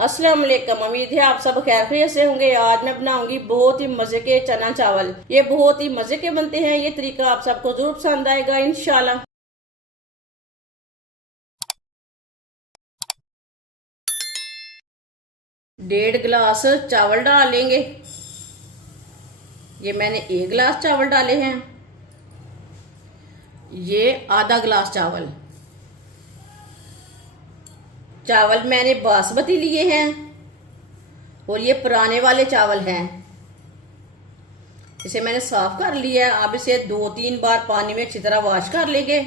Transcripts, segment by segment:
अस्सलाम वालेकुम। उम्मीद है आप सब खैरियत से होंगे। आज मैं बनाऊंगी बहुत ही मजे के चना चावल। ये बहुत ही मजे के बनते हैं। ये तरीका आप सबको जरूर पसंद आएगा इंशाल्लाह। 1.5 गिलास चावल डाल लेंगे। ये मैंने 1 गिलास चावल डाले हैं। ये आधा गिलास चावल मैंने बासमती लिए हैं और ये पुराने वाले चावल हैं। इसे मैंने साफ कर लिया है। अब इसे 2-3 बार पानी में अच्छी तरह वॉश कर लेंगे।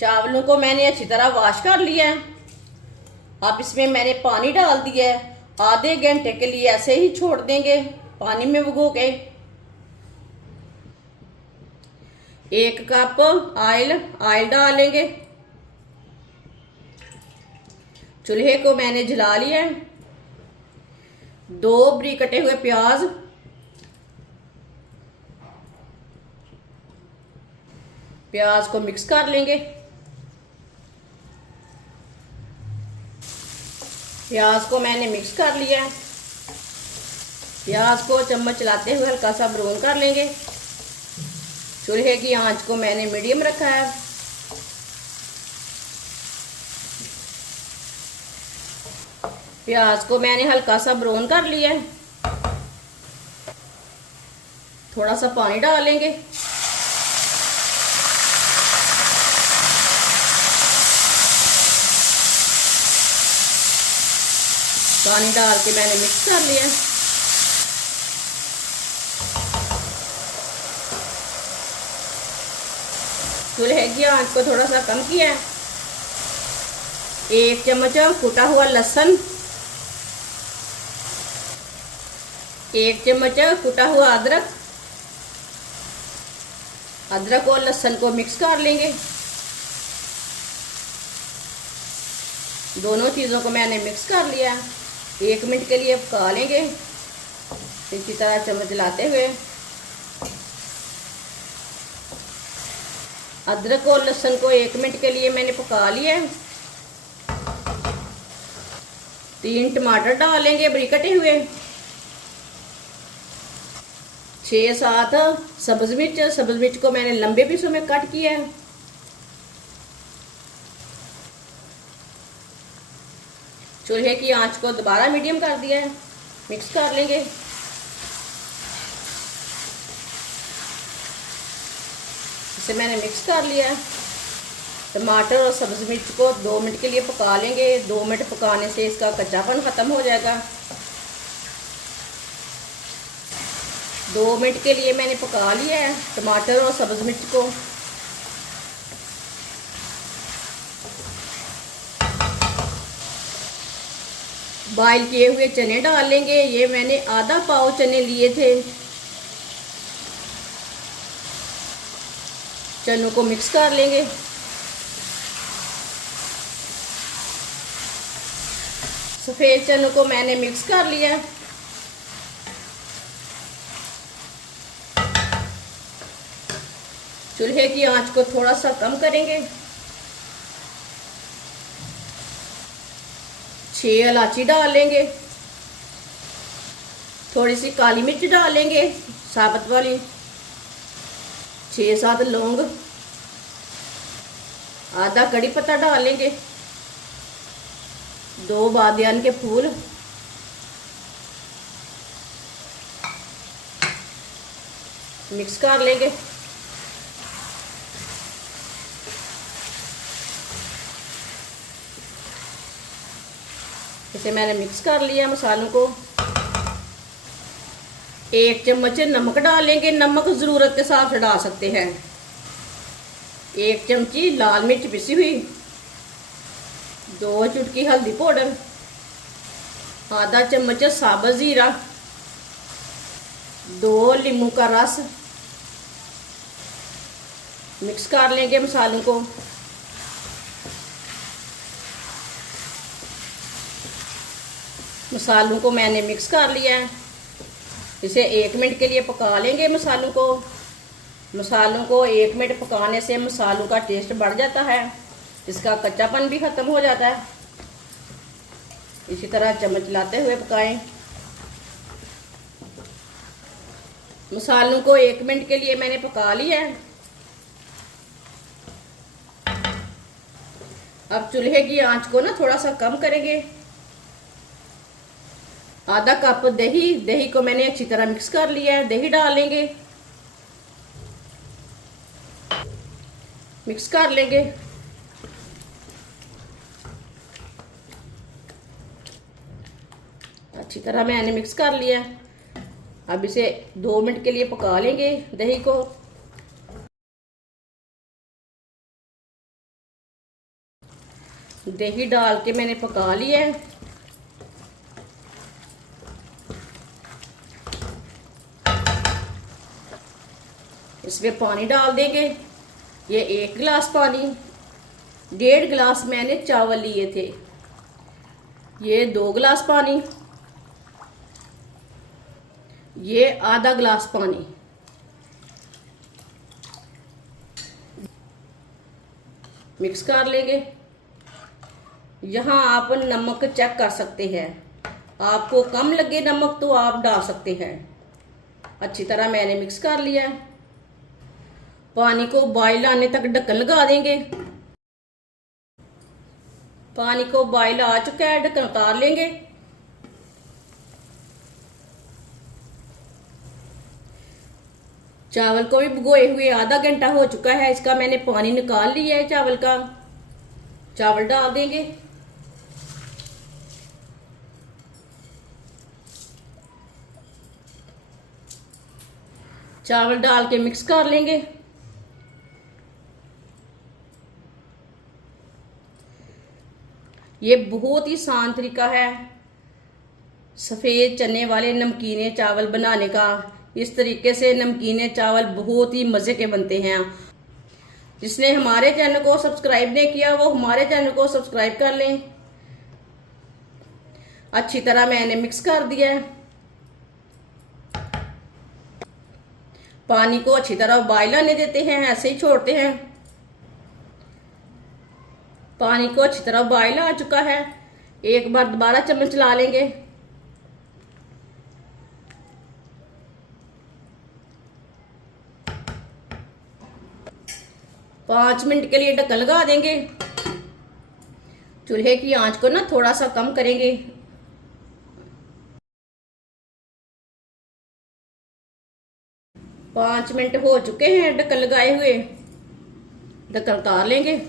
चावलों को मैंने अच्छी तरह वॉश कर लिया है। अब इसमें मैंने पानी डाल दिया है। आधे घंटे के लिए ऐसे ही छोड़ देंगे पानी में भिगो के। 1 कप ऑयल डालेंगे। चूल्हे को मैंने जला लिया है। 2 बारीक कटे हुए प्याज को मिक्स कर लेंगे। प्याज को मैंने मिक्स कर लिया है। प्याज को चम्मच चलाते हुए हल्का सा ब्राउन कर लेंगे। चूल्हे की आंच को मैंने मीडियम रखा है। प्याज को मैंने हल्का सा ब्राउन कर लिया है। थोड़ा सा पानी डालेंगे। पानी डाल के मैंने मिक्स कर लिया। चूल्हे की आंच को थोड़ा सा कम किया। 1 चम्मच कुटा हुआ लहसुन, 1 चम्मच कुटा हुआ अदरक और लहसुन को मिक्स कर लेंगे। दोनों चीज़ों को मैंने मिक्स कर लिया। 1 मिनट के लिए पका लेंगे इसी तरह चम्मच चलाते हुए। अदरक और लहसुन को 1 मिनट के लिए मैंने पका लिया। 3 टमाटर डालेंगे बारीक कटे हुए। 6-7 सब्ज मिर्च को मैंने लंबे पीसों में कट किया है। चूल्हे की आंच को दोबारा मीडियम कर दिया है। मिक्स कर लेंगे। इसे मैंने मिक्स कर लिया। टमाटर और सब्ज मिर्च को 2 मिनट के लिए पका लेंगे। 2 मिनट पकाने से इसका कच्चापन ख़त्म हो जाएगा। 2 मिनट के लिए मैंने पका लिया है टमाटर और सब्ज मिर्च को। बॉईल किए हुए चने डाल लेंगे। ये मैंने आधा पाव चने लिए थे। चनों को मिक्स कर लेंगे। सफ़ेद चनों को मैंने मिक्स कर लिया। चूल्हे की आंच को थोड़ा सा कम करेंगे। 6 इलायची डाल लेंगे। थोड़ी सी काली मिर्च डालेंगे साबुत वाली। 6-7 लौंग, आधा कड़ी पत्ता डालेंगे। 2 बादियान के फूल, मिक्स कर लेंगे। इसे मैंने मिक्स कर लिया मसालों को। 1 चम्मच नमक डालेंगे। नमक ज़रूरत के हिसाब से डाल सकते हैं। 1 चमची लाल मिर्च पिसी हुई, 2 चुटकी हल्दी पाउडर, आधा चम्मच साबुत ज़ीरा, 2 नींबू का रस। मिक्स कर लेंगे मसालों को। मसालों को मैंने मिक्स कर लिया है। इसे 1 मिनट के लिए पका लेंगे मसालों को। मसालों को 1 मिनट पकाने से मसालों का टेस्ट बढ़ जाता है। इसका कच्चापन भी ख़त्म हो जाता है। इसी तरह चम्मच लाते हुए पकाएं। मसालों को 1 मिनट के लिए मैंने पका लिया है। अब चूल्हे की आंच को ना थोड़ा सा कम करेंगे। आधा कप दही को मैंने अच्छी तरह मिक्स कर लिया है। दही डाल लेंगे, मिक्स कर लेंगे। अच्छी तरह मैंने मिक्स कर लिया। अब इसे 2 मिनट के लिए पका लेंगे दही को। दही डाल के मैंने पका लिया है। इसमें पानी डाल देंगे। ये 1 गिलास पानी, 1.5 गिलास मैंने चावल लिए थे। ये 2 गिलास पानी, ये आधा गिलास पानी। मिक्स कर लेंगे। यहाँ आप नमक चेक कर सकते हैं, आपको कम लगे नमक तो आप डाल सकते हैं। अच्छी तरह मैंने मिक्स कर लिया है। पानी को बॉयल आने तक ढक्कन लगा देंगे। पानी को बॉयल आ चुका है, ढक्कन उतार लेंगे। चावल को भी भिगोए हुए आधा घंटा हो चुका है। इसका मैंने पानी निकाल लिया है चावल का। चावल डाल देंगे। चावल डाल के मिक्स कर लेंगे। ये बहुत ही आसान तरीका है सफ़ेद चने वाले नमकीने चावल बनाने का। इस तरीके से नमकीने चावल बहुत ही मज़े के बनते हैं। जिसने हमारे चैनल को सब्सक्राइब नहीं किया वो हमारे चैनल को सब्सक्राइब कर लें। अच्छी तरह मैंने मिक्स कर दिया है। पानी को अच्छी तरह बॉयल आने देते हैं, ऐसे ही छोड़ते हैं। पानी को अच्छी तरह बॉयल आ चुका है। एक बार दोबारा चम्मच चला लेंगे। पाँच मिनट के लिए ढक्कन लगा देंगे। चूल्हे की आंच को ना थोड़ा सा कम करेंगे। पाँच मिनट हो चुके हैं ढक्कन लगाए हुए। ढक्कन उतार लेंगे।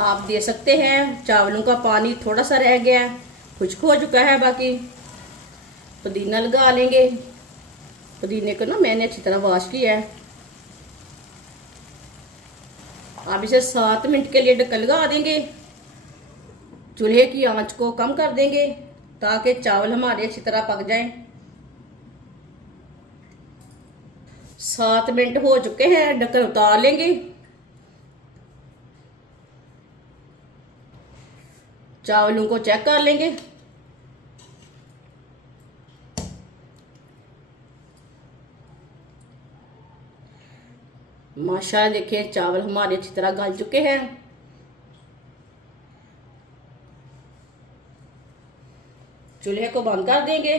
आप दे सकते हैं चावलों का पानी थोड़ा सा रह गया है, खुश्क हो चुका है। बाकी पुदीना लगा लेंगे। पुदीने को ना मैंने अच्छी तरह वॉश किया है। आप इसे 7 मिनट के लिए ढक्कन लगा देंगे। चूल्हे की आंच को कम कर देंगे ताकि चावल हमारे अच्छी तरह पक जाएं। 7 मिनट हो चुके हैं, ढक्कन उतार लेंगे। चावलों को चेक कर लेंगे। माशाल्लाह देखिए चावल हमारे अच्छी तरह गल चुके हैं। चूल्हे को बंद कर देंगे।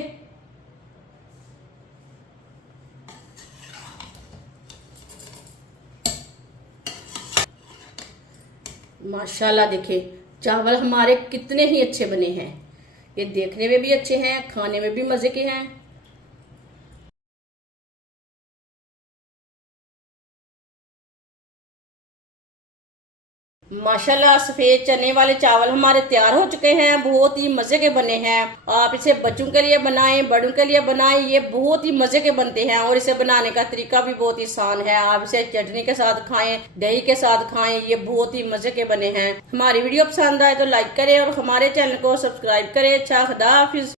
माशाल्लाह देखिए चावल हमारे कितने ही अच्छे बने हैं। ये देखने में भी अच्छे हैं, खाने में भी मजे के हैं। माशाल्लाह सफेद चने वाले चावल हमारे तैयार हो चुके हैं। बहुत ही मजे के बने हैं। आप इसे बच्चों के लिए बनाएं, बड़ों के लिए बनाएं। ये बहुत ही मजे के बनते हैं और इसे बनाने का तरीका भी बहुत ही आसान है। आप इसे चटनी के साथ खाएं, दही के साथ खाएं। ये बहुत ही मजे के बने हैं। हमारी वीडियो पसंद आए तो लाइक करें और हमारे चैनल को सब्सक्राइब करें। अच्छा, खुदा हाफिज।